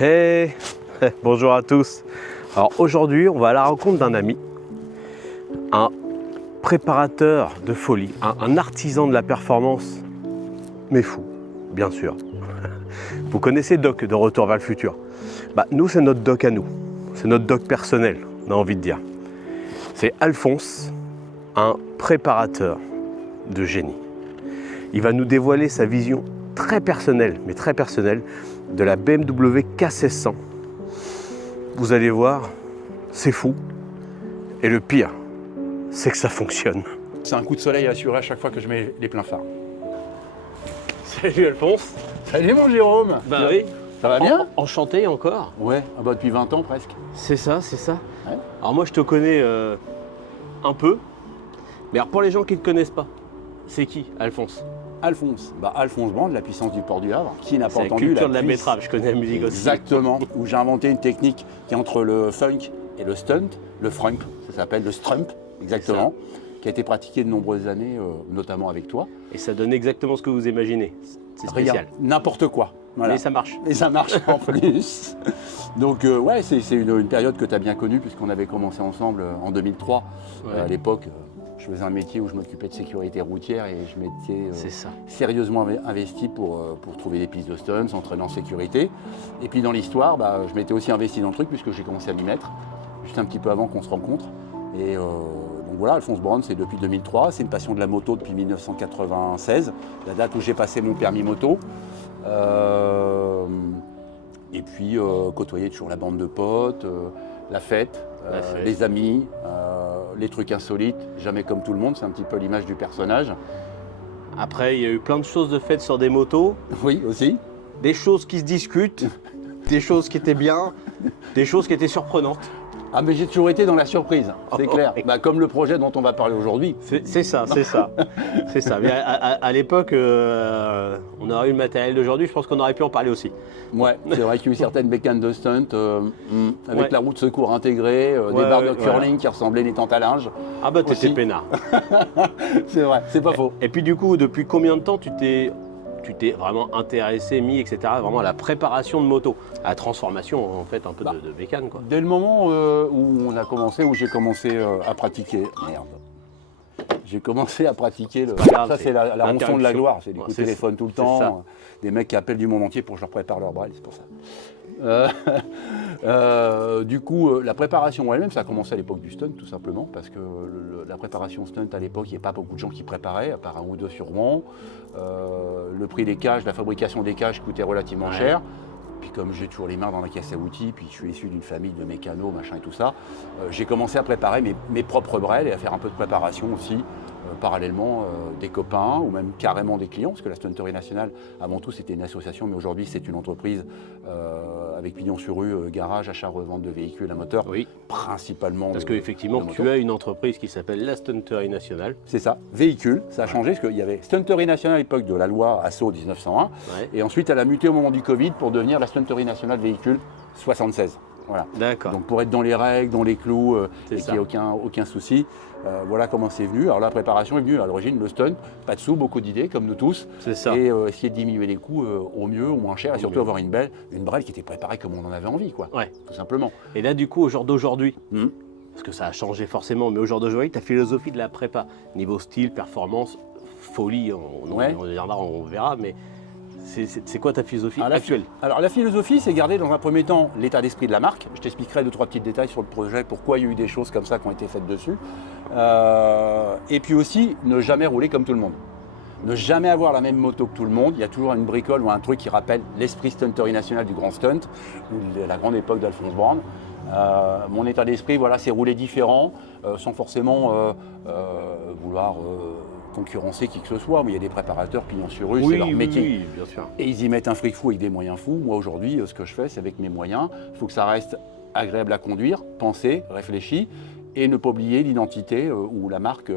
Hey, bonjour à tous. Alors aujourd'hui, on va à la rencontre d'un ami, un préparateur de folie, un artisan de la performance, mais fou, bien sûr. Vous connaissez Doc de Retour vers le futur. Nous, c'est notre Doc à nous. C'est notre Doc personnel, on a envie de dire. C'est Alphonse, un préparateur de génie. Il va nous dévoiler sa vision très personnelle, mais très personnelle, de la BMW K1600. Vous allez voir, c'est fou. Et le pire, c'est que ça fonctionne. C'est un coup de soleil assuré à chaque fois que je mets les pleins phares. Salut Alphonse. Salut mon Jérôme. Oui. Ça va bien? Enchanté encore. Ouais, depuis 20 ans presque. C'est ça, c'est ça. Ouais. Alors moi je te connais un peu. Mais alors pour les gens qui ne te connaissent pas, c'est qui Alphonse? Alphonse Brand, la puissance du port du Havre. Qui n'a pas C'est la entendu culture de la betterave, je connais la musique aussi. Exactement, où j'ai inventé une technique qui est entre le funk et le stunt, le frump, ça s'appelle le strump, exactement, qui a été pratiqué de nombreuses années, notamment avec toi. Et ça donne exactement ce que vous imaginez. C'est spécial. Regarde, n'importe quoi. Voilà. Mais ça marche. Et ça marche en plus. Donc ouais, c'est une période que tu as bien connue puisqu'on avait commencé ensemble en 2003. Ouais. À l'époque, je faisais un métier où je m'occupais de sécurité routière et je m'étais C'est ça. sérieusement investi pour trouver des pistes de stunts, s'entraîner en sécurité. Et puis dans l'histoire, je m'étais aussi investi dans le truc puisque j'ai commencé à m'y mettre, juste un petit peu avant qu'on se rencontre. Et donc voilà, Alphonse Brand, c'est depuis 2003. C'est une passion de la moto depuis 1996, la date où j'ai passé mon permis moto. Et puis côtoyer toujours la bande de potes, la fête, les amis, les trucs insolites, jamais comme tout le monde, c'est un petit peu l'image du personnage. Après, il y a eu plein de choses de faites sur des motos, Oui, aussi. des choses qui se discutent, des choses qui étaient bien, des choses qui étaient surprenantes. Ah mais j'ai toujours été dans la surprise, c'est clair. Oui. Comme le projet dont on va parler aujourd'hui. C'est ça, c'est ça. C'est ça. Mais à l'époque, on aurait eu le matériel d'aujourd'hui, je pense qu'on aurait pu en parler aussi. Ouais, c'est vrai qu'il y a eu certaines bécanes de stunt avec Ouais. la roue de secours intégrée, des barres de curling qui ressemblaient des tentes à linge. Ah bah t'étais Aussi. peinard. C'est vrai, c'est pas faux. Et puis du coup, depuis combien de temps tu t'es vraiment intéressé, mis, etc., vraiment à la préparation de moto, à la transformation en fait un peu de bécane quoi. Dès le moment où j'ai commencé à pratiquer. Merde. J'ai commenccommencé à pratiquer le. grave, Ça, c'est la rançon de la l'interruption. gloire. C'est des Ouais, coups de c'est téléphone tout le c'est ça. temps. Des mecs qui appellent du monde entier pour que je leur prépare leur braille, c'est pour ça. Du coup, la préparation elle-même, ça a commencé à l'époque du stunt, tout simplement, parce que la préparation stunt à l'époque, il n'y avait pas beaucoup de gens qui préparaient, à part un ou deux sur Rouen. Le prix des cages, la fabrication des cages coûtait relativement cher. Puis comme j'ai toujours les mains dans la caisse à outils, puis je suis issu d'une famille de mécanos, machin et tout ça, j'ai commencé à préparer mes propres brels et à faire un peu de préparation aussi, parallèlement des copains ou même carrément des clients, parce que la Stunterie Nationale, avant tout, c'était une association, mais aujourd'hui, c'est une entreprise avec pignon sur rue, garage, achat, revente de véhicules à moteur, Oui, principalement. parce qu'effectivement, de tu moto. as une entreprise qui s'appelle la Stunterie Nationale. C'est ça, véhicule, ça a changé, parce qu'il y avait Stunterie Nationale à l'époque de la loi ASSO 1901, Ouais. et ensuite elle a muté au moment du Covid pour devenir la Stunterie Nationale Véhicule 76. Voilà. D'accord. Donc pour être dans les règles, dans les clous, C'est et ça. qu'il n'y ait aucun souci, voilà comment c'est venu. Alors la préparation est venue à l'origine, le stunt, pas de sous, beaucoup d'idées comme nous tous, C'est ça. et essayer de diminuer les coûts au mieux, au moins cher, et Au surtout mieux. avoir une brelle qui était préparée comme on en avait envie, quoi, Ouais. tout simplement. Et là, du coup, au jour d'aujourd'hui, Mhm. parce que ça a changé forcément, mais au jour d'aujourd'hui, ta philosophie de la prépa, niveau style, performance, folie, Ouais. on viendra, on verra, mais c'est quoi ta philosophie Alors, actuelle? Alors la philosophie, c'est garder dans un premier temps l'état d'esprit de la marque. Je t'expliquerai 2-3 petits détails sur le projet, pourquoi il y a eu des choses comme ça qui ont été faites dessus. Et puis aussi, ne jamais rouler comme tout le monde. Ne jamais avoir la même moto que tout le monde. Il y a toujours une bricole ou un truc qui rappelle l'esprit Stunterie Nationale du Grand Stunt, ou de la grande époque d'Alphonse Brand. Mon état d'esprit, voilà, c'est rouler différent, sans forcément vouloir concurrencer qui que ce soit. Mais il y a des préparateurs pignon sur rue, c'est leur métier. Oui, bien sûr. Et ils y mettent un fric fou avec des moyens fous. Moi aujourd'hui, ce que je fais, c'est avec mes moyens. Il faut que ça reste agréable à conduire, penser, réfléchi, et ne pas oublier l'identité ou la marque,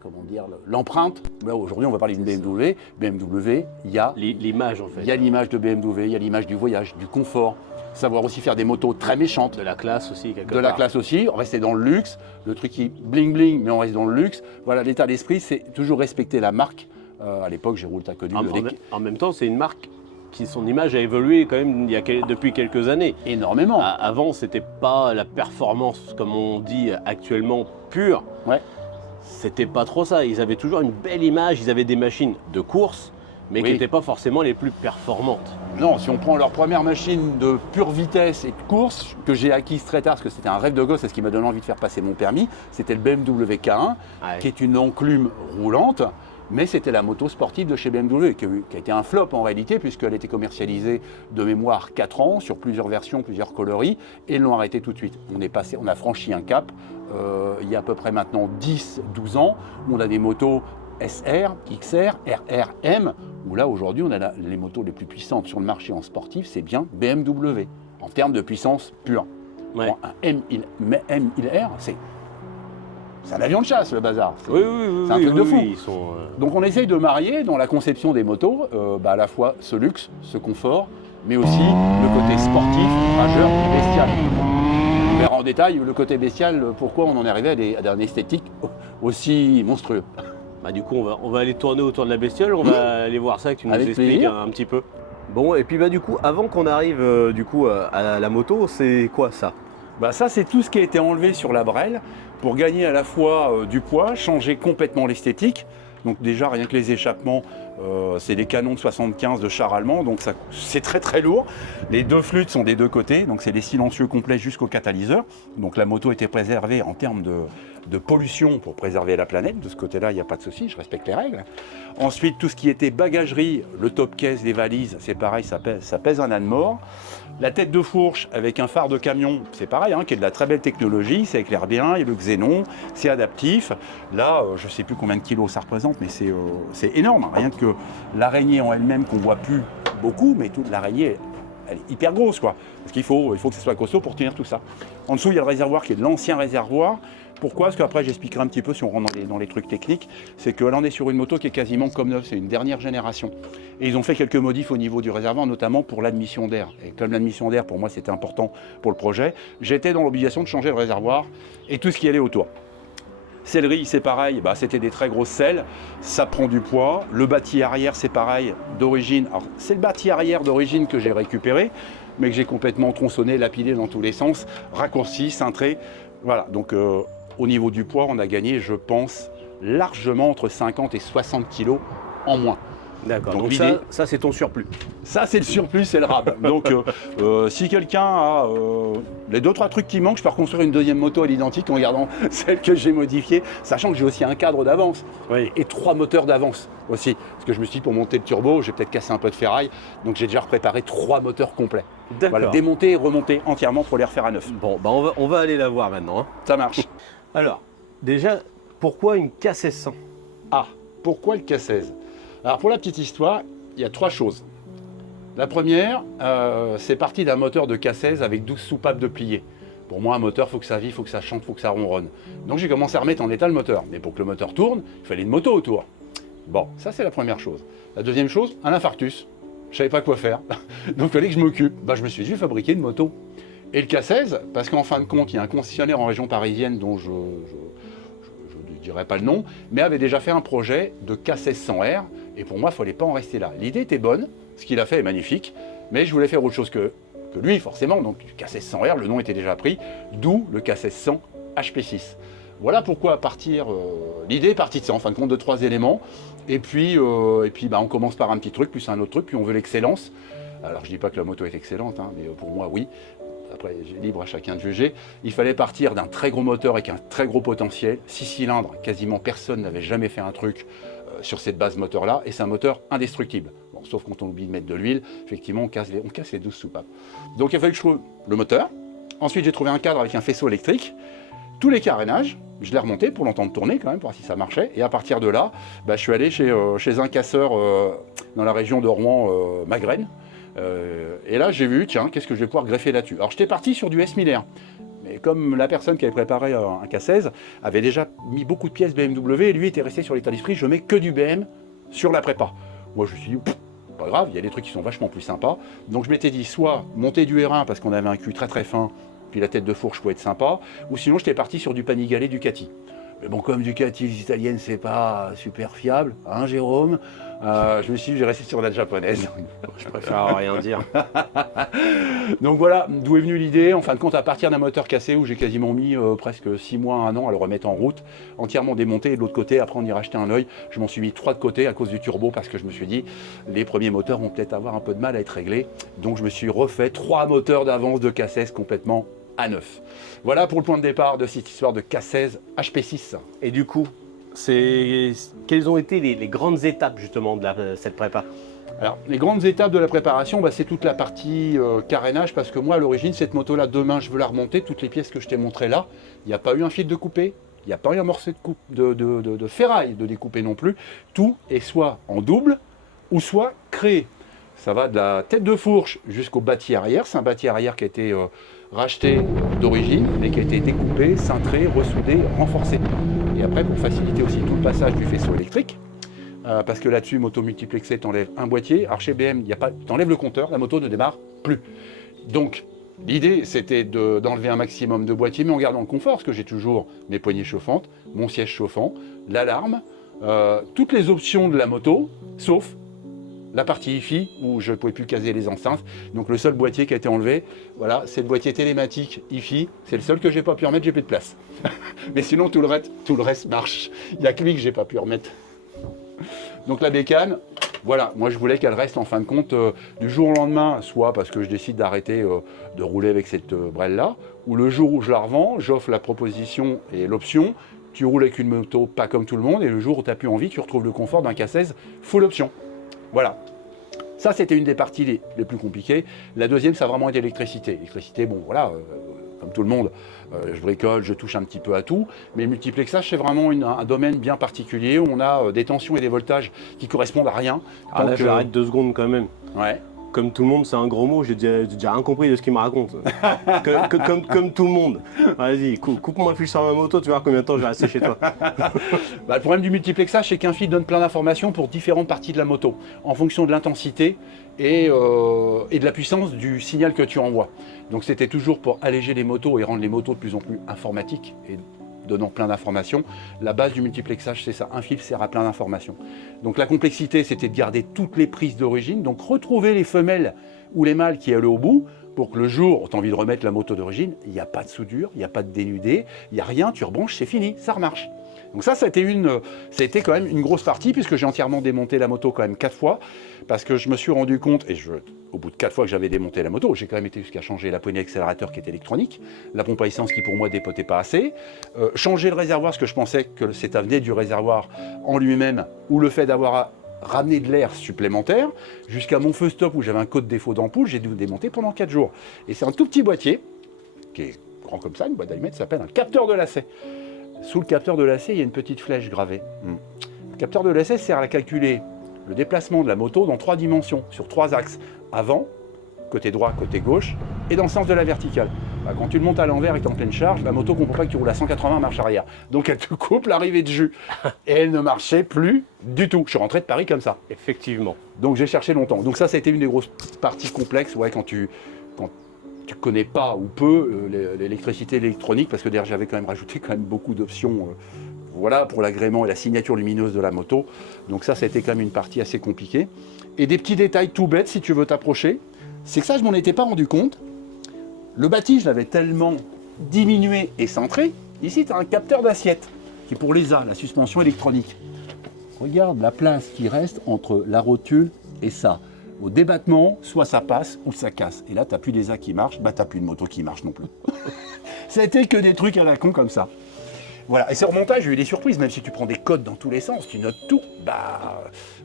comment dire, l'empreinte. Aujourd'hui, on va parler d'une BMW. BMW, il y a L'image, en fait. il y a l'image de BMW, il y a l'image du voyage, du confort. Savoir aussi faire des motos très méchantes. De la classe aussi, quelque De la part. classe aussi, rester dans le luxe, le truc qui bling bling, mais on reste dans le luxe. Voilà, l'état d'esprit, c'est toujours respecter la marque. À l'époque, j'ai roulé, t'as connu En, le en même temps, c'est une marque puis son image a évolué quand même depuis quelques années. Énormément. Avant, c'était pas la performance, comme on dit actuellement, pure. Ouais. C'était pas trop ça. Ils avaient toujours une belle image, ils avaient des machines de course, mais qui Oui. n'étaient pas forcément les plus performantes. Non, si on prend leur première machine de pure vitesse et de course, que j'ai acquise très tard, parce que c'était un rêve de gosse, c'est ce qui m'a donné envie de faire passer mon permis, c'était le BMW K1, Ouais. qui est une enclume roulante, mais c'était la moto sportive de chez BMW, qui a été un flop en réalité, puisqu'elle a été commercialisée de mémoire 4 ans, sur plusieurs versions, plusieurs coloris, et ils l'ont arrêtée tout de suite. On a franchi un cap, il y a à peu près maintenant 10-12 ans, où on a des motos SR, XR, RRM, où là aujourd'hui on a les motos les plus puissantes sur le marché en sportif, c'est bien BMW, en termes de puissance pure. Ouais. Bon, un M1000R, c'est un avion de chasse le bazar. Oui, oui, oui. C'est un truc de fou. Ils sont, Donc on essaye de marier dans la conception des motos à la fois ce luxe, ce confort, mais aussi le côté sportif, rageur et bestial. On verra en détail le côté bestial, pourquoi on en est arrivé à un esthétique aussi monstrueux. Bah, du coup, on va aller tourner autour de la bestiole, on va aller voir ça, que tu nous Avec expliques plaisir. un petit peu. Bon, et puis bah, du coup, avant qu'on arrive à la moto, c'est quoi ça? Bah ça, c'est tout ce qui a été enlevé sur la brelle pour gagner à la fois du poids, changer complètement l'esthétique. Donc déjà, rien que les échappements, c'est des canons de 75 de char allemand, donc c'est très très lourd. Les deux flûtes sont des deux côtés, donc c'est des silencieux complets jusqu'au catalyseur. Donc la moto était préservée en termes de pollution pour préserver la planète. De ce côté-là, il n'y a pas de souci, je respecte les règles. Ensuite, tout ce qui était bagagerie, le top case, les valises, c'est pareil, ça pèse un âne mort. La tête de fourche avec un phare de camion, c'est pareil, qui est de la très belle technologie, ça éclaire bien, il y a le xénon, c'est adaptif. Là, je ne sais plus combien de kilos ça représente, mais c'est énorme. Rien que l'araignée en elle-même qu'on ne voit plus beaucoup, mais toute l'araignée, elle est hyper grosse, quoi. Parce qu'il faut que ce soit costaud pour tenir tout ça. En dessous, il y a le réservoir qui est de l'ancien réservoir. Pourquoi? Parce qu'après, j'expliquerai un petit peu si on rentre dans les trucs techniques. C'est que là, on est sur une moto qui est quasiment comme neuve, c'est une dernière génération. Et ils ont fait quelques modifs au niveau du réservoir, notamment pour l'admission d'air. Et comme l'admission d'air, pour moi, c'était important pour le projet, j'étais dans l'obligation de changer le réservoir et tout ce qui allait autour. Sellerie, c'est pareil, c'était des très grosses selles, ça prend du poids. Le bâti arrière, c'est pareil, d'origine. Alors, c'est le bâti arrière d'origine que j'ai récupéré, mais que j'ai complètement tronçonné, lapidé dans tous les sens, raccourci, cintré. Voilà, donc au niveau du poids, on a gagné, je pense, largement entre 50 et 60 kilos en moins. D'accord, donc l'idée, ça c'est ton surplus. ça, c'est le surplus, c'est le rab. Donc, si quelqu'un a les 2-3 trucs qui manquent, je peux reconstruire une deuxième moto à l'identique en gardant celle que j'ai modifiée, sachant que j'ai aussi un cadre d'avance et 3 moteurs d'avance aussi. Parce que je me suis dit, pour monter le turbo, j'ai peut-être cassé un peu de ferraille, donc j'ai déjà préparé 3 moteurs complets. D'accord. Voilà, démonter et remonter entièrement pour les refaire à neuf. Bon, bah on va aller la voir maintenant, hein. Ça marche. Alors, déjà, pourquoi une K1600? Ah, pourquoi le K16? Alors pour la petite histoire, il y a 3 choses. La première, c'est parti d'un moteur de K16 avec 12 soupapes de pliés. Pour moi, un moteur, il faut que ça vive, il faut que ça chante, il faut que ça ronronne. Donc j'ai commencé à remettre en état le moteur. Mais pour que le moteur tourne, il fallait une moto autour. Bon, ça c'est la première chose. La deuxième chose, un infarctus. Je savais pas quoi faire. Donc il fallait que je m'occupe. Je me suis dit, je vais fabriquer une moto. Et le K16, parce qu'en fin de compte, il y a un concessionnaire en région parisienne dont je ne dirai pas le nom, mais avait déjà fait un projet de K1600R. Et pour moi, il ne fallait pas en rester là. L'idée était bonne, ce qu'il a fait est magnifique, mais je voulais faire autre chose que lui, forcément. Donc K1600R, le nom était déjà pris, d'où le K1600 HP6. Voilà pourquoi l'idée est partie de ça, en fin de compte, de 3 éléments. Et puis on commence par un petit truc, puis un autre truc, puis on veut l'excellence. Alors je ne dis pas que la moto est excellente, mais pour moi, oui. Après, libre à chacun de juger. Il fallait partir d'un très gros moteur avec un très gros potentiel, 6 cylindres, quasiment personne n'avait jamais fait un truc sur cette base moteur-là, et c'est un moteur indestructible. Bon, sauf quand on oublie de mettre de l'huile, effectivement, on casse les 12 soupapes. Donc il a fallu que je trouve le moteur. Ensuite, j'ai trouvé un cadre avec un faisceau électrique. Tous les carénages, je l'ai remonté pour l'entendre tourner quand même, pour voir si ça marchait. Et à partir de là, je suis allé chez un casseur dans la région de Rouen, Magrène. Et là, j'ai vu, tiens, qu'est-ce que je vais pouvoir greffer là-dessus? Alors, j'étais parti sur du S1000R. Mais comme la personne qui avait préparé un K16 avait déjà mis beaucoup de pièces BMW, et lui était resté sur l'état d'esprit, je mets que du BM sur la prépa. Moi, je me suis dit, pas grave, il y a des trucs qui sont vachement plus sympas. Donc, je m'étais dit, soit monter du R1 parce qu'on avait un cul très très fin, puis la tête de fourche pouvait être sympa, ou sinon, j'étais parti sur du Panigale Ducati. Mais bon, comme Ducati italienne, c'est pas super fiable, hein, Jérôme, je me suis dit, je vais rester sur la japonaise. Je préfère rien dire. Donc voilà, d'où est venue l'idée. En fin de compte, à partir d'un moteur cassé où j'ai quasiment mis presque 6 mois, 1 an à le remettre en route, entièrement démonté. Et de l'autre côté, après on y rachetait un œil. Je m'en suis mis 3 de côté à cause du turbo parce que je me suis dit, les premiers moteurs vont peut-être avoir un peu de mal à être réglés. Donc je me suis refait 3 moteurs d'avance de K16 complètement à neuf. Voilà pour le point de départ de cette histoire de K16 HP6. Et du coup, quelles ont été les grandes étapes justement de cette prépa? Alors, les grandes étapes de la préparation, c'est toute la partie carénage, parce que moi, à l'origine, cette moto-là, demain, je veux la remonter. Toutes les pièces que je t'ai montrées là, il n'y a pas eu un fil de coupé, il n'y a pas eu un morceau de ferraille de découper non plus. Tout est soit en double, ou soit créé. Ça va de la tête de fourche jusqu'au bâti arrière. C'est un bâti arrière qui a été racheté d'origine, mais qui a été découpé, cintré, ressoudé, renforcé. Et après, pour faciliter aussi tout le passage du faisceau électrique, parce que là-dessus, moto multiplexée, t'enlèves un boîtier. Alors chez BM, t'enlèves le compteur, la moto ne démarre plus. Donc, l'idée, c'était d'enlever un maximum de boîtiers, mais en gardant le confort, parce que j'ai toujours mes poignées chauffantes, mon siège chauffant, l'alarme, toutes les options de la moto, sauf la partie hi-fi, où je ne pouvais plus caser les enceintes. Donc le seul boîtier qui a été enlevé, voilà, c'est le boîtier télématique hi-fi. C'est le seul que j'ai pas pu remettre, j'ai plus de place. Mais sinon, tout le reste marche. Il n'y a que lui que j'ai pas pu remettre. Donc la bécane, voilà, moi je voulais qu'elle reste en fin de compte du jour au lendemain, soit parce que je décide d'arrêter de rouler avec cette brelle-là, ou le jour où je la revends, j'offre la proposition et l'option, tu roules avec une moto pas comme tout le monde, et le jour où tu n'as plus envie, tu retrouves le confort d'un K16 full option. Voilà. Ça, c'était une des parties les plus compliquées. La deuxième, ça a vraiment été l'électricité. L'électricité, bon, voilà, comme tout le monde, je bricole, je touche un petit peu à tout. Mais le multiplexage, c'est vraiment un domaine bien particulier où on a des tensions et des voltages qui correspondent à rien. Ah là, je l'arrête 2 secondes quand même. Ouais. Comme tout le monde, c'est un gros mot, j'ai déjà rien compris de ce qu'il me raconte. comme tout le monde. Vas-y, coupe-moi le fil sur ma moto, tu vas voir combien de temps je vais rester chez toi. Le problème du multiplexage, c'est qu'un fil donne plein d'informations pour différentes parties de la moto, en fonction de l'intensité et de la puissance du signal que tu envoies. Donc c'était toujours pour alléger les motos et rendre les motos de plus en plus informatiques et donnant plein d'informations. La base du multiplexage, c'est ça. Un fil sert à plein d'informations. Donc la complexité, c'était de garder toutes les prises d'origine, donc retrouver les femelles ou les mâles qui allaient au bout, pour que le jour où tu as envie de remettre la moto d'origine, il n'y a pas de soudure, il n'y a pas de dénudé, il n'y a rien, tu rebranches, c'est fini, ça remarche. Donc ça a été quand même une grosse partie, puisque j'ai entièrement démonté la moto quand même 4 fois, parce que je me suis rendu compte, au bout de 4 fois que j'avais démonté la moto, j'ai quand même été jusqu'à changer la poignée d'accélérateur qui est électronique, la pompe à essence qui pour moi dépotait pas assez, changer le réservoir, parce que je pensais que ça venait du réservoir en lui-même, ou le fait d'avoir ramené de l'air supplémentaire, jusqu'à mon feu stop où j'avais un code défaut d'ampoule, j'ai dû le démonter pendant 4 jours. Et c'est un tout petit boîtier, qui est grand comme ça, une boîte d'allumettes, ça s'appelle un capteur de lacet. Sous le capteur de lacet, il y a une petite flèche gravée. Le capteur de lacet sert à calculer le déplacement de la moto dans 3 dimensions, sur 3 axes. Avant, côté droit, côté gauche, et dans le sens de la verticale. Quand tu le montes à l'envers et que tu es en pleine charge, la moto ne comprend pas que tu roules à 180 marche arrière. Donc elle te coupe l'arrivée de jus. Et elle ne marchait plus du tout. Je suis rentré de Paris comme ça. Effectivement. Donc j'ai cherché longtemps. Donc ça a été une des grosses parties complexes, quand tu connais pas ou peu l'électricité, l'électronique, parce que derrière j'avais quand même rajouté beaucoup d'options pour l'agrément et la signature lumineuse de la moto. Donc ça a été quand même une partie assez compliquée. Et des petits détails tout bêtes si tu veux t'approcher, c'est que ça je m'en étais pas rendu compte. Le bâti, je l'avais tellement diminué et centré. Ici, tu as un capteur d'assiette qui est pour l'ESA, la suspension électronique. Regarde la place qui reste entre la rotule et ça. Au débattement, soit ça passe ou ça casse. Et là, tu n'as plus d'ESA qui marche, tu n'as plus de moto qui marche non plus. C'était que des trucs à la con comme ça. Voilà. Et ces remontages, j'ai eu des surprises, même si tu prends des codes dans tous les sens, tu notes tout,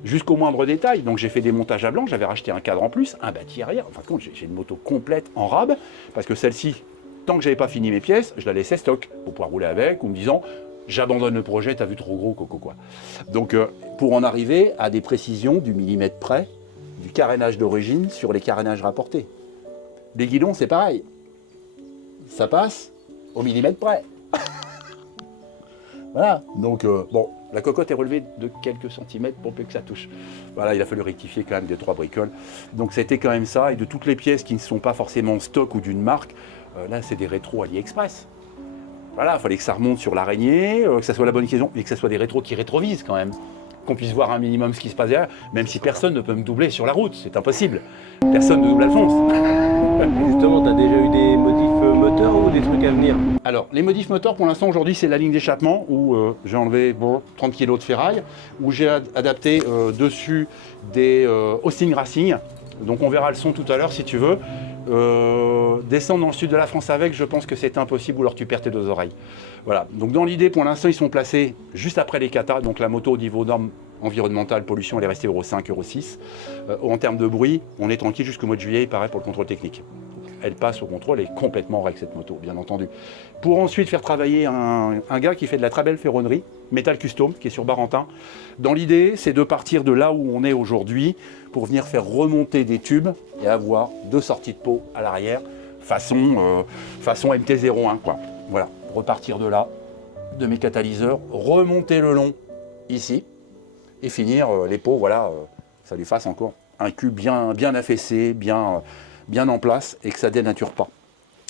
jusqu'au moindre détail. Donc j'ai fait des montages à blanc, j'avais racheté un cadre en plus, un bâti arrière. Enfin, j'ai une moto complète en rab, parce que celle-ci, tant que j'avais pas fini mes pièces, je la laissais stock pour pouvoir rouler avec, ou me disant, j'abandonne le projet, t'as vu trop gros, quoi. Donc pour en arriver à des précisions du millimètre près, du carénage d'origine sur les carénages rapportés. Les guidons, c'est pareil. Ça passe au millimètre près. Voilà, donc la cocotte est relevée de quelques centimètres pour peu que ça touche. Voilà, il a fallu rectifier quand même 2-3 bricoles. Donc c'était quand même ça, et de toutes les pièces qui ne sont pas forcément en stock ou d'une marque, là c'est des rétros AliExpress. Voilà, il fallait que ça remonte sur l'araignée, que ça soit la bonne liaison, et que ça soit des rétros qui rétrovisent quand même. Qu'on puisse voir un minimum ce qui se passe derrière, même si personne ne peut me doubler sur la route, c'est impossible. Personne ne double Alphonse. Justement, tu as déjà eu des modifs moteurs ou des trucs à venir? Alors, les modifs moteurs, pour l'instant, aujourd'hui, c'est la ligne d'échappement où j'ai enlevé 30 kg de ferraille, où j'ai adapté dessus des Austin Racing. Donc, on verra le son tout à l'heure si tu veux. Descendre dans le sud de la France avec, je pense que c'est impossible ou alors tu perds tes 2 oreilles. Voilà. Donc, dans l'idée, pour l'instant, ils sont placés juste après les CATA. Donc, la moto au niveau normes environnementales, pollution, elle est restée Euro 5, Euro 6. En termes de bruit, on est tranquille jusqu'au mois de juillet, il paraît, pour le contrôle technique. Elle passe au contrôle, elle est complètement règle cette moto, bien entendu. Pour ensuite faire travailler un gars qui fait de la très belle ferronnerie, Metal Custom, qui est sur Barentin. Dans l'idée, c'est de partir de là où on est aujourd'hui pour venir faire remonter des tubes et avoir 2 sorties de pot à l'arrière, façon MT-01, quoi. Voilà, repartir de là, de mes catalyseurs, remonter le long ici et finir les pots, voilà, ça lui fasse encore un cul bien affaissé, bien en place et que ça ne dénature pas.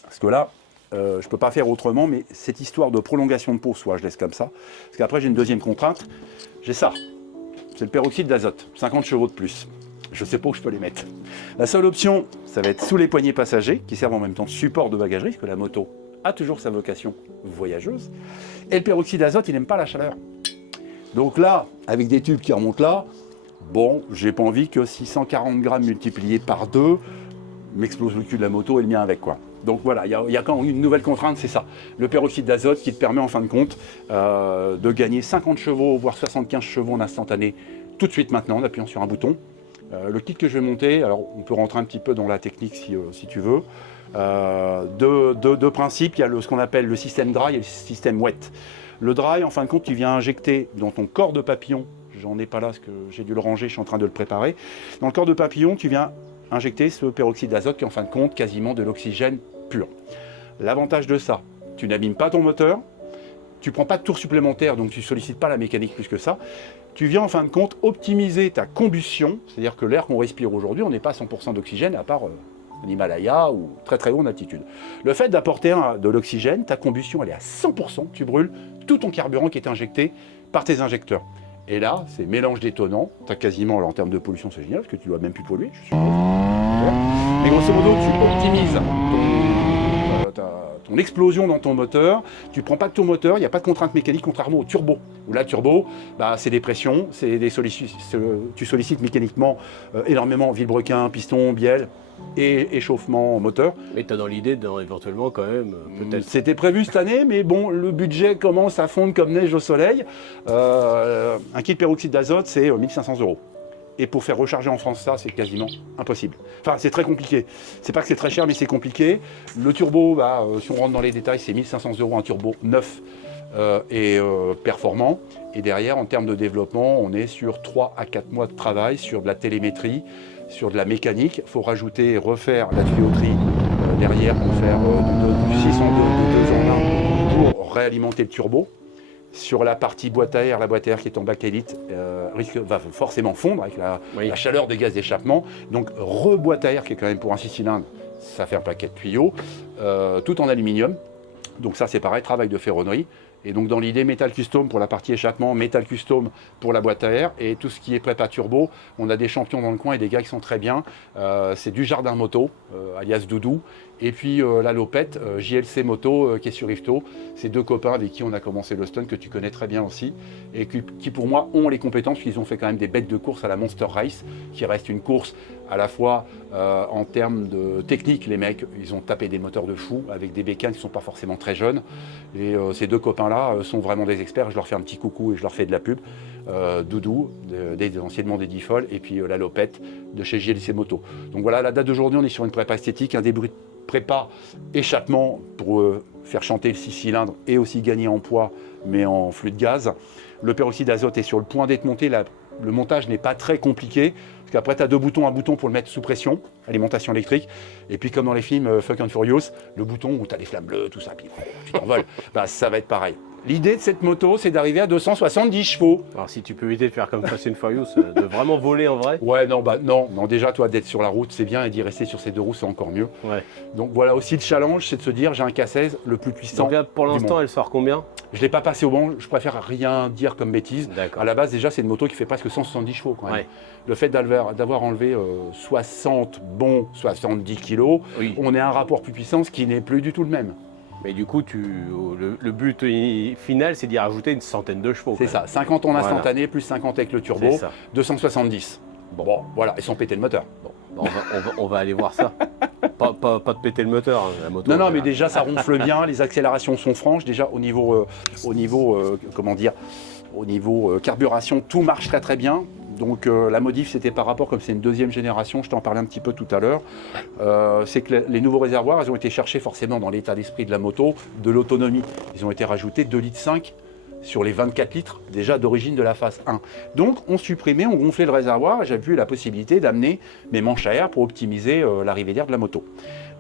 Parce que là, je ne peux pas faire autrement, mais cette histoire de prolongation de pot, soit je laisse comme ça, parce qu'après j'ai une deuxième contrainte, j'ai ça, c'est le peroxyde d'azote, 50 chevaux de plus. Je ne sais pas où je peux les mettre. La seule option, ça va être sous les poignées passagers, qui servent en même temps de support de bagagerie, parce que la moto a toujours sa vocation voyageuse, et le peroxyde d'azote, il n'aime pas la chaleur. Donc là, avec des tubes qui remontent là, bon, j'ai pas envie que 640 grammes multipliés par 2 m'explose le cul de la moto et le mien avec, quoi. Donc voilà, il y a quand même une nouvelle contrainte, c'est ça. Le peroxyde d'azote qui te permet en fin de compte de gagner 50 chevaux, voire 75 chevaux en instantané, tout de suite maintenant, en appuyant sur un bouton. Le kit que je vais monter, alors on peut rentrer un petit peu dans la technique si tu veux. Deux principes, il y a ce qu'on appelle le système dry et le système wet. Le dry, en fin de compte, tu viens injecter dans ton corps de papillon, j'en ai pas là parce que j'ai dû le ranger, je suis en train de le préparer. Dans le corps de papillon, tu viens injecter ce peroxyde d'azote qui est en fin de compte quasiment de l'oxygène pur. L'avantage de ça, tu n'abîmes pas ton moteur, tu ne prends pas de tours supplémentaires, donc tu ne sollicites pas la mécanique plus que ça. Tu viens en fin de compte optimiser ta combustion, c'est-à-dire que l'air qu'on respire aujourd'hui, on n'est pas à 100% d'oxygène à part en Himalaya ou très très haut en altitude. Le fait d'apporter de l'oxygène, ta combustion elle est à 100%, tu brûles tout ton carburant qui est injecté par tes injecteurs. Et là, c'est mélange détonnant, tu as quasiment, alors en termes de pollution c'est génial, parce que tu ne dois même plus polluer, je suppose. Mais grosso modo, tu optimises ton explosion dans ton moteur, tu ne prends pas de ton moteur, il n'y a pas de contrainte mécanique contrairement au turbo. Où là, turbo, c'est des pressions, tu sollicites mécaniquement énormément vilebrequin, piston, bielle et échauffement moteur. Mais tu as dans l'idée éventuellement quand même, peut-être. C'était prévu cette année, mais bon, le budget commence à fondre comme neige au soleil. Un kit peroxyde d'azote, c'est 1 500 €. Et pour faire recharger en France ça, c'est quasiment impossible. Enfin, c'est très compliqué. C'est pas que c'est très cher, mais c'est compliqué. Le turbo, si on rentre dans les détails, c'est 1 500 € un turbo neuf et performant. Et derrière, en termes de développement, on est sur 3 à 4 mois de travail, sur de la télémétrie, sur de la mécanique. Il faut rajouter et refaire la tuyauterie derrière pour faire du 6 en 2 pour réalimenter le turbo. Sur la partie boîte à air, la boîte à air qui est en bakélite va forcément fondre avec la chaleur des gaz d'échappement. Donc reboîte à air qui est quand même pour un 6 cylindres, ça fait un paquet de tuyaux, tout en aluminium. Donc ça c'est pareil, travail de ferronnerie. Et donc dans l'idée Metal Custom pour la partie échappement, Metal Custom pour la boîte à air et tout ce qui est prépa turbo, on a des champions dans le coin et des gars qui sont très bien. C'est du Jardin Moto, alias Doudou, et puis la Lopette, JLC Moto qui est sur Ifto. C'est 2 copains avec qui on a commencé le stun que tu connais très bien aussi et qui pour moi ont les compétences puisqu'ils ont fait quand même des bêtes de course à la Monster Race qui reste une course à la fois en termes de technique, les mecs, ils ont tapé des moteurs de fou avec des bécanes qui ne sont pas forcément très jeunes. Et ces 2 copains-là sont vraiment des experts. Je leur fais un petit coucou et je leur fais de la pub. Doudou, anciennement des Diffol, et puis la Lopette de chez JLC Moto. Donc voilà, la date d'aujourd'hui, on est sur une prépa esthétique, un début de prépa échappement pour faire chanter le 6 cylindres et aussi gagner en poids, mais en flux de gaz. Le peroxyde d'azote est sur le point d'être monté. Le montage n'est pas très compliqué, parce qu'après tu as 2 boutons, un bouton pour le mettre sous pression, alimentation électrique, et puis comme dans les films Fast and Furious, le bouton où tu as les flammes bleues, tout ça, puis tu t'envoles, ça va être pareil. L'idée de cette moto, c'est d'arriver à 270 chevaux. Alors si tu peux éviter de faire comme Fast and Furious, de vraiment voler en vrai. Ouais, non, déjà, toi, d'être sur la route, c'est bien, et d'y rester sur ces deux roues, c'est encore mieux. Ouais. Donc voilà aussi le challenge, c'est de se dire, j'ai un K16 le plus puissant. Donc là, pour du l'instant, monde. elle sort combien? Je ne l'ai pas passé au banc, je préfère rien dire comme bêtise. D'accord. À la base, déjà, c'est une moto qui fait presque 170 chevaux quand même. Ouais. Le fait d'avoir enlevé 60 bons, 70 kilos, Oui. on est à un rapport plus puissant, ce qui n'est plus du tout le même. Mais du coup, le but final, c'est d'y rajouter une centaine de chevaux. C'est ça, 50 en Voilà. instantané, plus 50 avec le turbo, C'est ça. 270. Bon, voilà, et sans péter le moteur. Bon. On va aller voir ça. Pas de péter le moteur, hein, la moto. Non, mais déjà, ça ronfle bien, les accélérations sont franches. Déjà, au niveau carburation, tout marche très très bien. Donc la modif, c'était par rapport, comme c'est une deuxième génération, je t'en parlais un petit peu tout à l'heure, c'est que les nouveaux réservoirs, ils ont été cherchés forcément dans l'état d'esprit de la moto, de l'autonomie. Ils ont été rajoutés 2,5 litres sur les 24 litres déjà d'origine de la phase 1. Donc on supprimait, on gonflait le réservoir, et j'avais eu la possibilité d'amener mes manches à air pour optimiser l'arrivée d'air de la moto.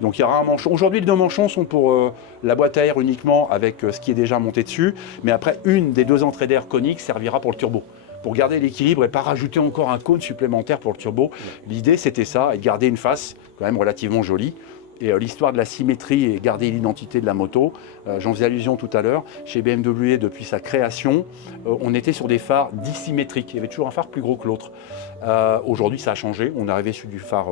Donc il y aura un manchon. Aujourd'hui, les deux manchons sont pour la boîte à air uniquement avec ce qui est déjà monté dessus, mais après, une des deux entrées d'air coniques servira pour le turbo. Pour garder l'équilibre et pas rajouter encore un cône supplémentaire pour le turbo. L'idée, c'était ça, et de garder une face quand même relativement jolie. Et l'histoire de la symétrie et garder l'identité de la moto, j'en faisais allusion tout à l'heure, chez BMW, depuis sa création, on était sur des phares dissymétriques. Il y avait toujours un phare plus gros que l'autre. Aujourd'hui, ça a changé, on est arrivé sur du phare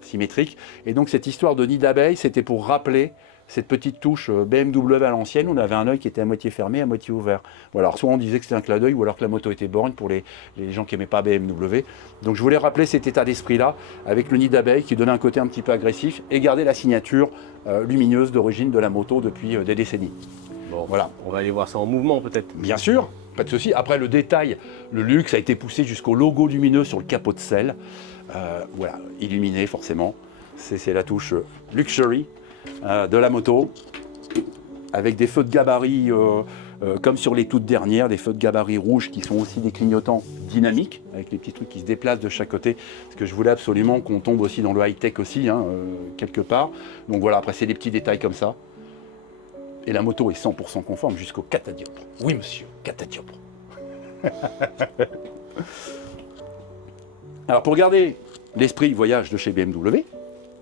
symétrique. Et donc, cette histoire de nid d'abeille, c'était pour rappeler cette petite touche BMW à l'ancienne. On avait un œil qui était à moitié fermé, à moitié ouvert. Voilà, alors soit on disait que c'était un clin d'œil, ou alors que la moto était borgne pour les gens qui n'aimaient pas BMW. Donc je voulais rappeler cet état d'esprit-là, avec le nid d'abeille qui donnait un côté un petit peu agressif, et garder la signature lumineuse d'origine de la moto depuis des décennies. Bon, Voilà. on va aller voir ça en mouvement peut-être. Bien sûr, pas de souci. Après, le détail, le luxe a été poussé jusqu'au logo lumineux sur le capot de selle. Voilà, illuminé forcément. C'est la touche Luxury de la moto, avec des feux de gabarit comme sur les toutes dernières, des feux de gabarit rouges qui sont aussi des clignotants dynamiques, avec les petits trucs qui se déplacent de chaque côté, parce que je voulais absolument qu'on tombe aussi dans le high-tech aussi, quelque part. Donc voilà, après c'est des petits détails comme ça. Et la moto est 100% conforme jusqu'au catadioptre. Oui monsieur, catadioptre. Alors pour garder l'esprit voyage de chez BMW,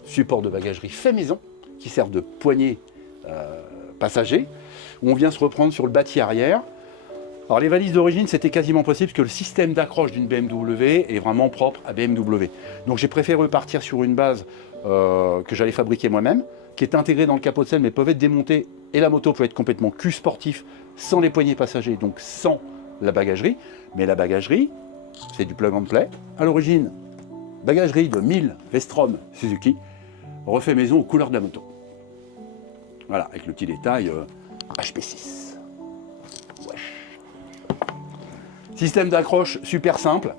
support de bagagerie fait maison, qui servent de poignée passager, où on vient se reprendre sur le bâti arrière. Alors les valises d'origine, c'était quasiment possible parce que le système d'accroche d'une BMW est vraiment propre à BMW. Donc j'ai préféré partir sur une base que j'allais fabriquer moi-même, qui est intégrée dans le capot de selle, mais peuvent être démontées, et la moto peut être complètement cul sportif, sans les poignées passagers, donc sans la bagagerie. Mais la bagagerie, c'est du plug and play. À l'origine, bagagerie de 1000 Vestrom Suzuki, refait maison aux couleurs de la moto. Voilà, avec le petit détail HP6. Wesh. Système d'accroche super simple.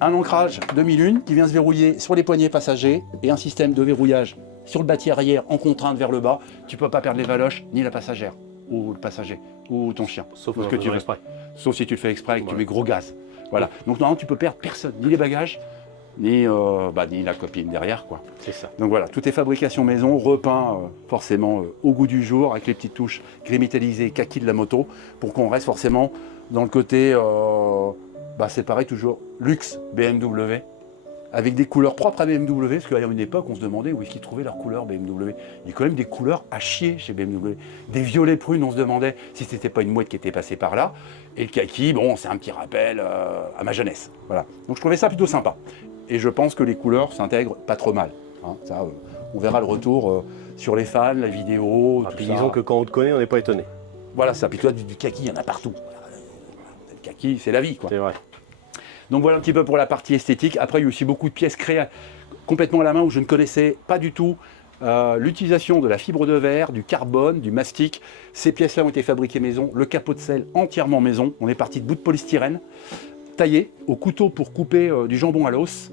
Un ancrage 2001 qui vient se verrouiller sur les poignées passagers et un système de verrouillage sur le bâti arrière en contrainte vers le bas. Tu ne peux pas perdre les valoches ni la passagère ou le passager ou ton chien. Sauf ce que tu veux. exprès. Sauf si tu le fais exprès et que tu Ouais. mets gros gaz. Voilà. Donc normalement tu peux perdre personne, ni les bagages, ni la copine derrière, quoi. C'est ça. Donc voilà, tout est fabrication maison, repeint forcément au goût du jour, avec les petites touches gris métallisé, kaki de la moto, pour qu'on reste forcément dans le côté, c'est pareil toujours, luxe BMW, avec des couleurs propres à BMW, parce qu'à une époque, on se demandait où est-ce qu'ils trouvaient leurs couleurs BMW. Il y a quand même des couleurs à chier chez BMW. Des violets prunes, on se demandait si c'était pas une mouette qui était passée par là. Et le kaki, bon, c'est un petit rappel à ma jeunesse. Voilà. Donc je trouvais ça plutôt sympa. Et je pense que les couleurs s'intègrent pas trop mal. Hein. Ça, on verra le retour sur les fans, la vidéo, tout Puis ça. disons que quand on te connaît, on n'est pas étonné. Voilà, ça. Puis toi, du kaki, il y en a partout. Le kaki, c'est la vie, quoi. C'est vrai. Donc voilà un petit peu pour la partie esthétique. Après, il y a aussi beaucoup de pièces créées complètement à la main où je ne connaissais pas du tout l'utilisation de la fibre de verre, du carbone, du mastic. Ces pièces-là ont été fabriquées maison. Le capot de selle entièrement maison. On est parti de bouts de polystyrène taillé au couteau pour couper du jambon à l'os.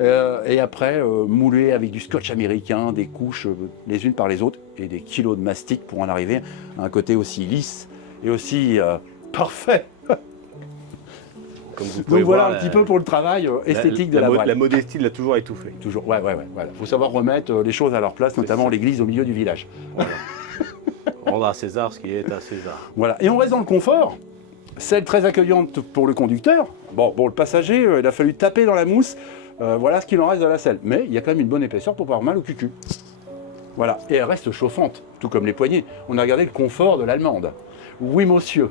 Et après, moulé avec du scotch américain, des couches les unes par les autres et des kilos de mastic pour en arriver à un côté aussi lisse et aussi parfait. Comme vous pouvez Donc voilà voir, un petit peu pour le travail esthétique de la boîte. La modestie l'a toujours étouffé. Toujours, ouais, voilà. Faut savoir remettre les choses à leur place, notamment l'église au milieu du village. Rendre à César ce qui est à César. Voilà. Et on reste dans le confort. Selle très accueillante pour le conducteur. Bon, pour le passager, il a fallu taper dans la mousse. Voilà ce qu'il en reste de la selle. Mais il y a quand même une bonne épaisseur pour pas avoir mal au cul. Voilà. Et elle reste chauffante, tout comme les poignées. On a regardé le confort de l'allemande. Oui, monsieur.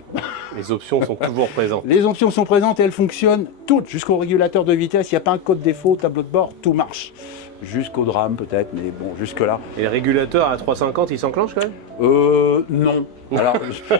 Les options sont toujours présentes. Les options sont présentes et elles fonctionnent toutes. Jusqu'au régulateur de vitesse, il n'y a pas un code défaut, tableau de bord, tout marche. Jusqu'au drame peut-être, mais bon, jusque-là. Et le régulateur à 3,50, il s'enclenche quand même? Non. Alors,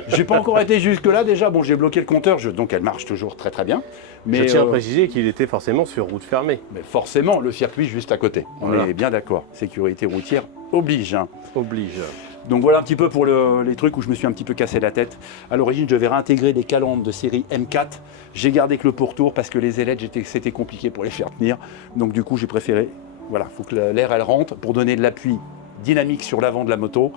j'ai pas encore été jusque-là déjà. Bon, j'ai bloqué le compteur, donc elle marche toujours très très bien. Mais je tiens à préciser qu'il était forcément sur route fermée. Mais forcément, le circuit juste à côté. On est bien d'accord. Sécurité routière oblige. Oblige. Donc voilà un petit peu pour les trucs où je me suis un petit peu cassé la tête. À l'origine, je devais réintégrer les calandres de série M4. J'ai gardé que le pourtour parce que les ailettes, c'était compliqué pour les faire tenir. Donc du coup, j'ai préféré, voilà, il faut que l'air elle rentre pour donner de l'appui dynamique sur l'avant de la moto.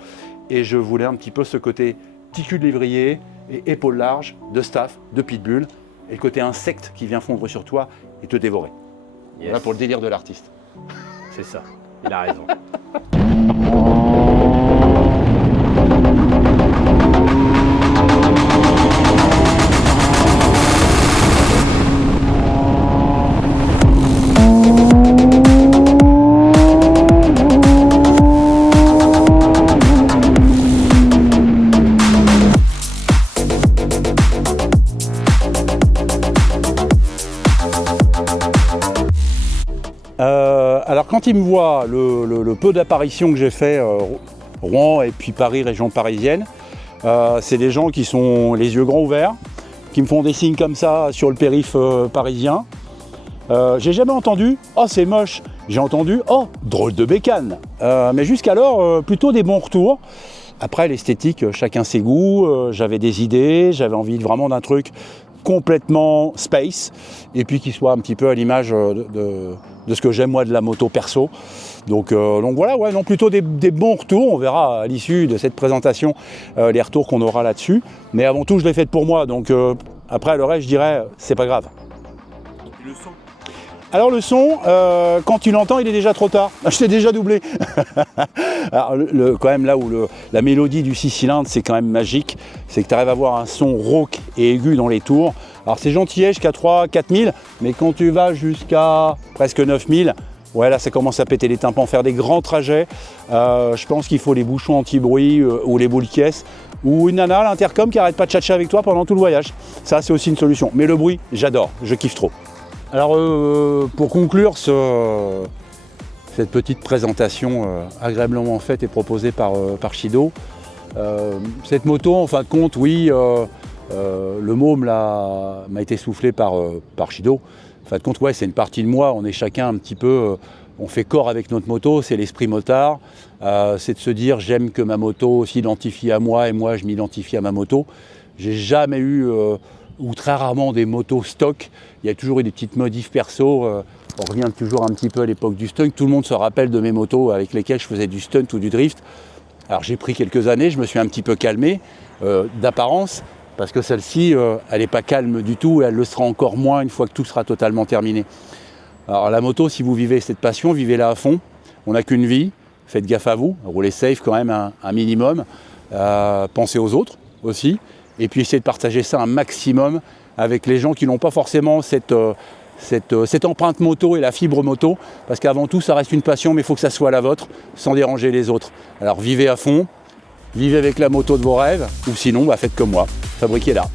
Et je voulais un petit peu ce côté petit cul de lévrier et épaules larges, de staff, de pitbull. Et le côté insecte qui vient fondre sur toi et te dévorer. Yes. Voilà pour le délire de l'artiste. C'est ça, il a raison. Alors quand il me voit le peu d'apparitions que j'ai fait, Rouen et puis Paris, région parisienne, c'est des gens qui sont les yeux grands ouverts, qui me font des signes comme ça sur le périph' parisien. J'ai jamais entendu « Oh c'est moche », j'ai entendu « Oh drôle de bécane ». Mais jusqu'alors, plutôt des bons retours. Après l'esthétique, chacun ses goûts, j'avais des idées, j'avais envie vraiment d'un truc complètement space et puis qui soit un petit peu à l'image de ce que j'aime moi de la moto perso. Donc voilà, ouais, non, plutôt des bons retours. On verra à l'issue de cette présentation les retours qu'on aura là-dessus. Mais avant tout, je l'ai faite pour moi. Donc après, le reste, je dirais, c'est pas grave. Et le son? Alors le son, quand tu l'entends, il est déjà trop tard. Je t'ai déjà doublé. Alors, quand même là où la mélodie du 6 cylindres, c'est quand même magique. C'est que tu arrives à avoir un son rauque et aigu dans les tours. Alors c'est gentil jusqu'à 3-4 000, mais quand tu vas jusqu'à presque 9 000, ouais, là ça commence à péter les tympans, faire des grands trajets. Je pense qu'il faut les bouchons anti-bruit ou les boules caisses ou une nana à l'intercom qui arrête pas de tchatcher avec toi pendant tout le voyage. Ça c'est aussi une solution. Mais le bruit, j'adore, je kiffe trop. Alors pour conclure cette petite présentation agréablement faite et proposée par Shido, cette moto en fin de compte, oui, le mot m'a été soufflé par Shido. En fin de compte, ouais, c'est une partie de moi, on est chacun un petit peu, on fait corps avec notre moto, c'est l'esprit motard, c'est de se dire j'aime que ma moto s'identifie à moi et moi je m'identifie à ma moto. J'ai jamais eu ou très rarement des motos stock. Il y a toujours eu des petites modifs perso. On revient toujours un petit peu à l'époque du stunt. Tout le monde se rappelle de mes motos avec lesquelles je faisais du stunt ou du drift. Alors j'ai pris quelques années, je me suis un petit peu calmé d'apparence, parce que celle-ci, elle n'est pas calme du tout et elle le sera encore moins une fois que tout sera totalement terminé. Alors la moto, si vous vivez cette passion, vivez-la à fond. On n'a qu'une vie, faites gaffe à vous, roulez safe quand même un minimum. Pensez aux autres aussi. Et puis essayez de partager ça un maximum avec les gens qui n'ont pas forcément cette empreinte moto et la fibre moto, parce qu'avant tout ça reste une passion, mais il faut que ça soit la vôtre, sans déranger les autres. Alors vivez à fond, vivez avec la moto de vos rêves, ou sinon faites comme moi, fabriquez-la.